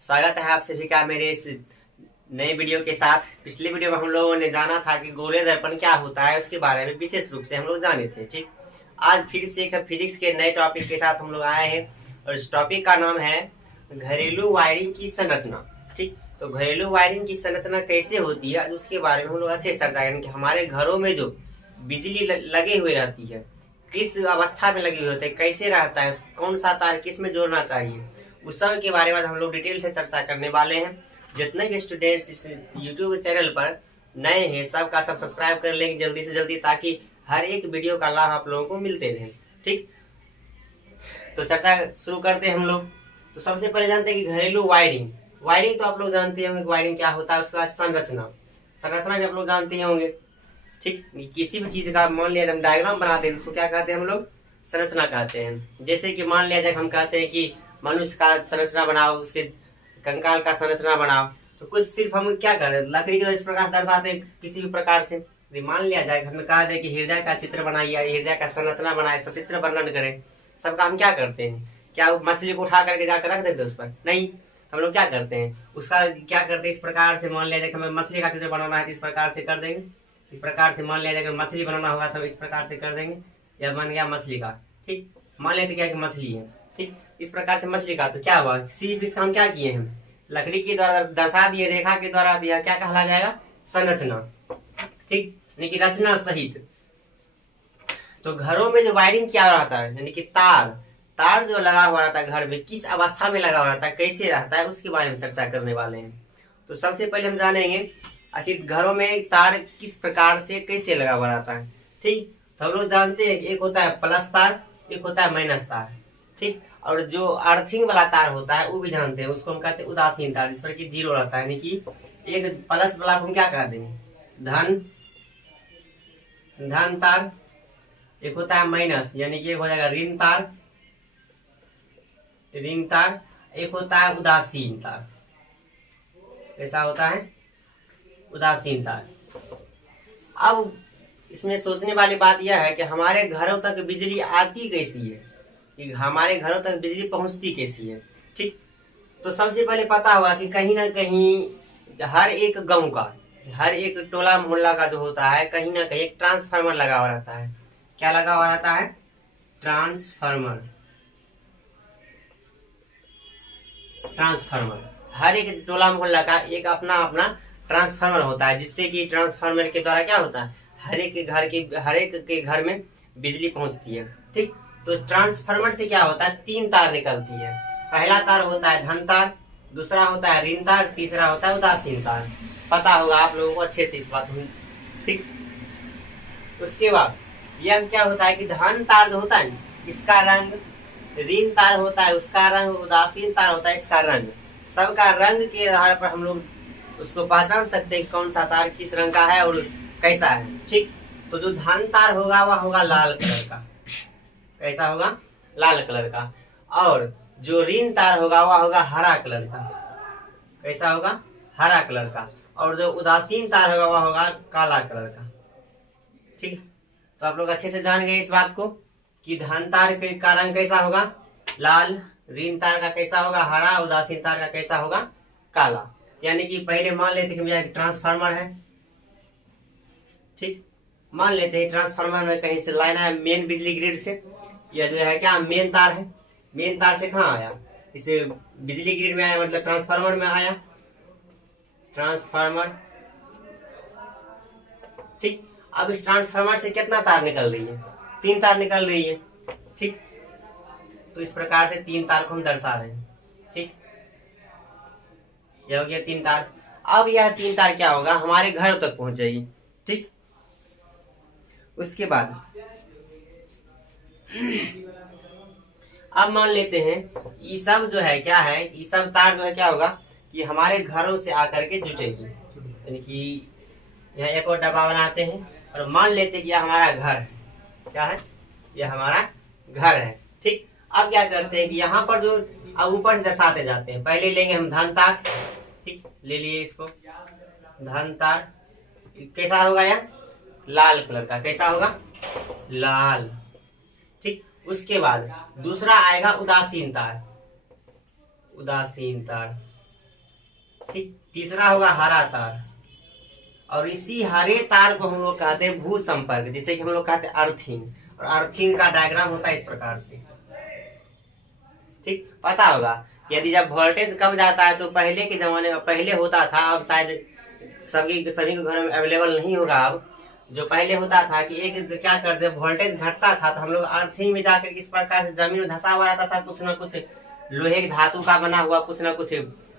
स्वागत है आप सभी का मेरे इस नए वीडियो के साथ। पिछले वीडियो में हम लोगों ने जाना था कि गोले दर्पण क्या होता है, उसके बारे में विशेष रूप से हम लोग जाने थे। ठीक, आज फिर से एक फिजिक्स के नए टॉपिक के साथ हम लोग आए हैं और इस टॉपिक का नाम है घरेलू वायरिंग की संरचना। ठीक, तो घरेलू वायरिंग की संरचना कैसे होती है उसके बारे में हम लोग अच्छे से चर्चा करेंगे कि हमारे घरों में जो बिजली लगे हुए रहती है किस अवस्था में लगी हुई होती है, कैसे रहता है, कौन सा तार किस में जोड़ना चाहिए, उस सब के बारे में हम लोग डिटेल से चर्चा करने वाले हैं। जितने भी स्टूडेंट्स इस यूट्यूब चैनल पर नए हैं सबका सब सब्सक्राइब कर लेंगे जल्दी से जल्दी, ताकि हर एक वीडियो का लाभ आप लोगों को मिलते रहे। ठीक, तो चर्चा शुरू करते हैं हम लोग। तो सबसे पहले जानते हैं कि घरेलू वायरिंग। वायरिंग तो आप लोग जानते होंगे वायरिंग क्या होता है। उसके बाद संरचना, संरचना भी आप लोग जानते होंगे। ठीक, किसी भी चीज का मान लिया हम डायग्राम बनाते हैं उसको क्या कहते हैं हम लोग, संरचना कहते हैं। जैसे कि मान लिया जाए हम कहते हैं कि मनुष्य का संरचना बनाओ, उसके कंकाल का संरचना बनाओ, तो कुछ सिर्फ हम क्या करें, लकड़ी को इस प्रकार दर्शाते हैं किसी भी प्रकार से। मान लिया जाए हमें कहा जाए कि हृदय का चित्र बनाइए, हृदय का संरचना बनाए, सचित्र वर्णन करें, सबका हम क्या करते हैं, क्या मछली को उठा करके जाकर रख देते उस पर? नहीं, हम लोग क्या करते हैं उसका क्या करते हैं इस प्रकार से। मान लिया जाए हमें मछली का चित्र बनाना है तो इस प्रकार से कर देंगे, इस प्रकार से। मान लिया जाए मछली बनाना होगा तो इस प्रकार से कर देंगे, या बन गया मछली का। ठीक, मान लेते क्या कि मछली है। ठीक, इस प्रकार से मछली का तो क्या हुआ, सिर्फ इसका हम क्या किए हैं, लकड़ी के द्वारा दर्शा दिए, रेखा के द्वारा दिया, क्या कहला जाएगा, संरचना। ठीक, यानी कि रचना सहित। तो घरों में जो वायरिंग क्या रहता है, यानी कि तार, तार जो लगा हुआ रहता है घर में किस अवस्था में लगा हुआ रहता है, कैसे रहता है, उसके बारे में चर्चा करने वाले हैं। तो सबसे पहले हम जानेंगे आखिर घरों में तार किस प्रकार से कैसे लगा हुआ रहता है। ठीक, तो हम लोग जानते हैं कि एक होता है प्लस तार, एक होता है माइनस तार। ठीक, और जो अर्थिंग वाला तार होता है वो भी जानते हैं, उसको हम कहते हैं उदासीन तार, जिस पर कि जीरो रहता है। यानी कि एक प्लस वाला को हम क्या कह देंगे, धन धन तार। एक होता है माइनस, यानी कि एक हो जाएगा ऋण तार, ऋण तार। एक होता है उदासीन तार। कैसा होता है, उदासीन तार। अब इसमें सोचने वाली बात यह है कि हमारे घरों तक बिजली आती कैसी है, कि हमारे घरों तक बिजली पहुंचती कैसी है। ठीक, तो सबसे पहले पता होगा कि कहीं ना कहीं हर एक गांव का, हर एक टोला मोहल्ला का जो होता है, कहीं ना कहीं एक ट्रांसफार्मर लगा हुआ रहता है। क्या लगा हुआ रहता है, ट्रांसफार्मर। ट्रांसफार्मर, हर एक टोला मोहल्ला का एक अपना अपना ट्रांसफार्मर होता है, जिससे कि ट्रांसफार्मर के द्वारा क्या होता है, हर एक के घर में बिजली पहुंचती है। ठीक, तो ट्रांसफार्मर से क्या होता है, तीन तार निकलती है। पहला तार होता है धन तार, दूसरा होता है ऋण तार, तीसरा होता है उदासीन तार। पता होगा आप लोगों को अच्छे से इस बात में। ठीक, उसके बाद यह क्या होता है कि धन तार जो होता है इसका रंग, ऋण तार होता है उसका रंग, उदासीन तार होता है इसका रंग। सबका रंग के आधार पर हम लोग उसको पहचान सकते हैं कौन सा तार किस रंग का है और कैसा है। ठीक, तो जो धन तार होगा वह होगा लाल कलर का। कैसा होगा, लाल कलर का। और जो ऋण तार होगा वह होगा हरा कलर का। कैसा होगा, हरा कलर का। और जो उदासीन तार होगा वह होगा काला कलर का। ठीक, तो आप लोग अच्छे से जान गए इस बात को कि धन तार का रंग कैसा होगा, लाल, ऋण तार का कैसा होगा, हरा, उदासीन तार का कैसा होगा, काला। यानी कि पहले मान लेते हैं कि मेरा ट्रांसफार्मर है। ठीक, मान लेते हैं ट्रांसफार्मर में कहीं से लाइन है मेन बिजली ग्रिड से, या जो है क्या मेन तार है। मेन तार से कहाँ आया, इसे बिजली ग्रिड में आया, मतलब ट्रांसफार्मर में आया, ट्रांसफार्मर। ठीक, अब इस ट्रांसफार्मर से कितना तार निकल रही है, तीन तार निकल रही है। ठीक, तो इस प्रकार से तीन तार को हम दर्शा रहे हैं। ठीक, यह हो गया तीन तार। अब यह तीन तार क्या होगा, हमारे घरों तक पहुंच जाएगी। ठीक, उसके बाद अब मान लेते हैं ये सब जो है क्या है, ये सब तार जो है क्या होगा कि हमारे घरों से आकर के जुटेगी। यानी कि यहाँ एक और डब्बा बनाते हैं और मान लेते हैं कि यह हमारा घर है। क्या है, यह हमारा घर है। ठीक, अब क्या करते हैं कि यहाँ पर जो अब ऊपर से दर्शाते जाते हैं। पहले लेंगे हम धन तार। ठीक, ले लिए इसको, धन तार। कैसा होगा यह, लाल कलर का। कैसा होगा, लाल। ठीक, उसके बाद दूसरा आएगा उदासीन तार। उदासीन तार, ठीक। तीसरा होगा हरा तार, और इसी हरे तार को हम लोग कहते हैं भू संपर्क, जिसे कि हम लोग कहते हैं अर्थिंग। और अर्थिंग का डायग्राम होता है इस प्रकार से, ठीक। पता होगा यदि जब वोल्टेज कम जाता है तो पहले के जमाने में, पहले होता था, अब शायद सभी के घर में अवेलेबल नहीं होगा। अब जो पहले होता था कि एक क्या करते, वोल्टेज घटता था तो हम लोग अर्थिंग में जाकर इस प्रकार से जमीन में धंसा हुआ रहता था, कुछ ना कुछ लोहे की धातु का बना हुआ, कुछ ना कुछ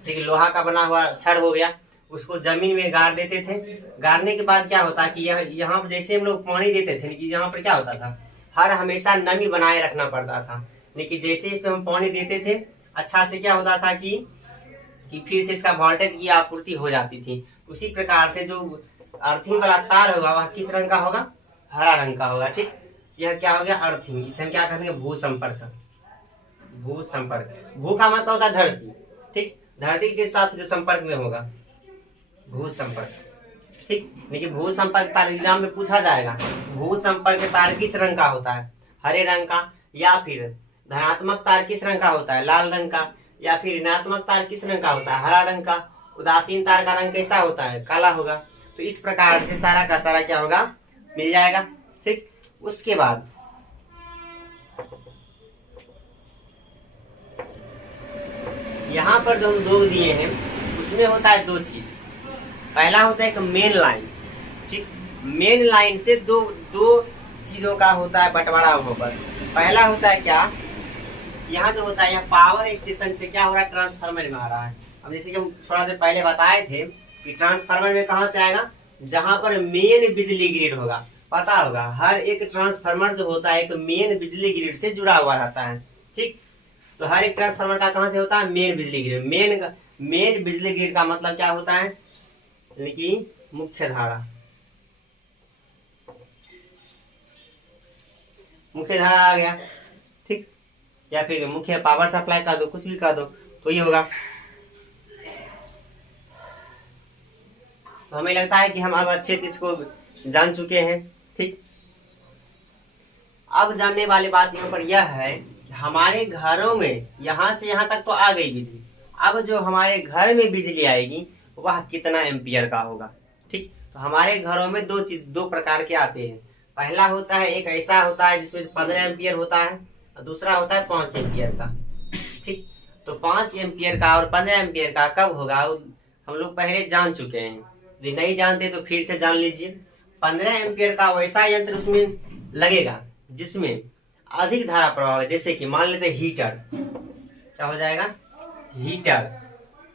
लोहा का बना हुआ छड़ हो गया, उसको जमीन में गाड़ देते थे। गाड़ने के बाद क्या होता कि यहाँ पर जैसे हम लोग पानी देते थे, यहाँ पर क्या होता था, हर हमेशा नमी बनाए रखना पड़ता था। लेकिन जैसे इस पे हम पानी देते थे, अच्छा से क्या होता था कि फिर से इसका वोल्टेज की आपूर्ति हो जाती थी। उसी प्रकार से जो अर्थिंग वाला तार होगा वह किस रंग का होगा, हरा रंग का होगा, ठीक। यह क्या हो गया, अर्थिंग। इसे हम क्या कहते हैं, भू संपर्क। भू संपर्क, भू का मतलब होता है धरती, ठीक। धरती के साथ जो संपर्क में होगा, भू संपर्क, ठीक। लेकिन भू संपर्क तार एग्जाम में पूछा जाएगा, भू संपर्क तार किस रंग का होता है, हरे रंग का, या फिर धनात्मक तार किस रंग का होता है, लाल रंग का, या फिर ऋणात्मक तार किस रंग का होता है, हरा रंग का, उदासीन तार का रंग कैसा होता है, काला होगा। तो इस प्रकार से सारा का सारा क्या होगा, मिल जाएगा, ठीक। उसके बाद यहाँ पर जो हम दो दिए हैं उसमें होता है दो चीज। पहला होता है एक मेन लाइन, ठीक। मेन लाइन से दो चीजों का होता है बंटवारा वहां पर। पहला होता है क्या, यहाँ जो होता है यह पावर स्टेशन से क्या हो रहा है, ट्रांसफार्मर में आ रहा है। अब जैसे कि हम थोड़ा देर पहले बताए थे कि ट्रांसफार्मर में कहाँ से आएगा, जहां पर मेन बिजली ग्रिड होगा। पता होगा हर एक ट्रांसफार्मर जो होता है एक मेन बिजली ग्रिड से जुड़ा हुआ रहता है, ठीक। तो हर एक ट्रांसफार्मर का कहाँ से होता है, मेन बिजली ग्रिड। मेन बिजली ग्रिड का मतलब क्या होता है, यानी कि मुख्य धारा। मुख्य धारा आ गया, ठीक। या फिर मुख्य पावर सप्लाई का दो, कुछ भी का दो, तो ये होगा। तो हमें लगता है कि हम अब अच्छे से इसको जान चुके हैं, ठीक। अब जानने वाली बात यहाँ पर यह है कि हमारे घरों में यहाँ से यहाँ तक तो आ गई बिजली, अब जो हमारे घर में बिजली आएगी वह कितना एम्पियर का होगा, ठीक। तो हमारे घरों में दो प्रकार के आते हैं। पहला होता है एक ऐसा होता है जिसमें 15 एम्पियर होता है, और दूसरा होता है 5 एम्पियर का, ठीक। तो 5 एम्पियर का और 15 एम्पियर का कब होगा, हम लोग पहले जान चुके हैं। यदि नहीं जानते तो फिर से जान लीजिए। 15 एम्पियर का वैसा यंत्र उसमें लगेगा जिसमें अधिक धारा प्रवाह है, जैसे कि मान लेते हीटर, क्या हो जाएगा, हीटर,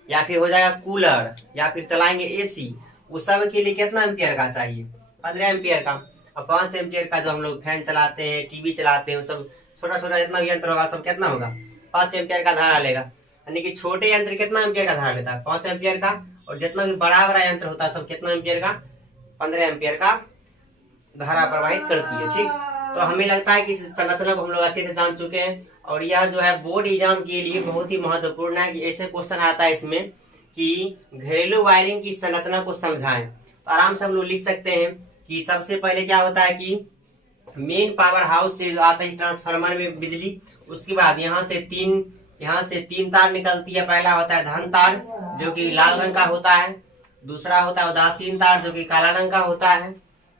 या फिर हो जाएगा कूलर, या फिर चलाएंगे एसी। उस सब के लिए कितना एम्पियर का चाहिए, 15 एम्पियर का। और 5 एम्पियर का जो हम लोग फैन चलाते हैं, टीवी चलाते हैं, सब छोटा छोटा जितना भी यंत्र होगा सब कितना होगा, 5 एम्पियर का धारा लेगा। यानी कि छोटे यंत्र कितना एम्पियर का धारा लेता है, 5 एम्पियर का, और जितना भी बड़ा बड़ा यंत्र होता है सब कितना एम्पियर का, 15 एम्पियर का धारा प्रवाहित करती है, ठीक। तो हमें लगता है कि इस संरचना को हम लोग अच्छे से जान चुके हैं। और यह जो है बोर्ड एग्जाम के लिए बहुत ही महत्वपूर्ण है कि ऐसे क्वेश्चन आता है इसमें कि घरेलू वायरिंग की संरचना को समझाएं। तो आराम से हम लोग लिख सकते हैं कि सबसे पहले क्या होता है कि मेन पावर हाउस से आता है ट्रांसफार्मर में बिजली। उसके बाद यहाँ से तीन तार निकलती है। पहला होता है धन तार जो कि लाल रंग का होता है, दूसरा होता है उदासीन तार जो कि काला रंग का होता है,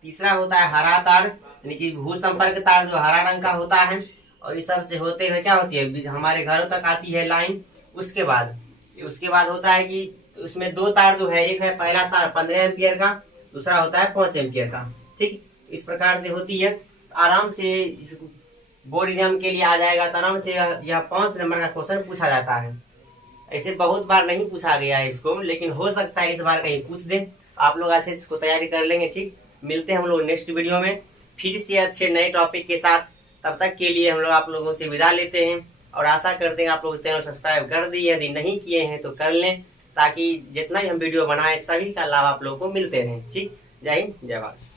तीसरा होता है हरा तार यानी कि भू संपर्क तार जो हरा रंग का होता है। और इस सब से होते हुए क्या होती है, हमारे घरों तक आती है लाइन। उसके बाद होता है कि उसमें दो तार जो है, एक है पहला तार 15 एम्पियर का, दूसरा होता है 5 एम्पियर का, ठीक। इस प्रकार से होती है। आराम से इस बोर्ड एग्जाम के लिए आ जाएगा, तो आराम से यह 5 नंबर का क्वेश्चन पूछा जाता है। ऐसे बहुत बार नहीं पूछा गया है इसको, लेकिन हो सकता है इस बार कहीं पूछ दे। आप लोग अच्छे इसको तैयारी कर लेंगे, ठीक। मिलते हैं हम लोग नेक्स्ट वीडियो में फिर से अच्छे नए टॉपिक के साथ। तब तक के लिए हम लोग आप लोगों से विदा लेते हैं और आशा करते हैं आप लोग चैनल सब्सक्राइब कर दिए, यदि नहीं किए हैं तो कर लें, ताकि जितना भी हम वीडियो बनाए सभी का लाभ आप लोगों को मिलते रहे, ठीक। जय हिंद, जय भारत।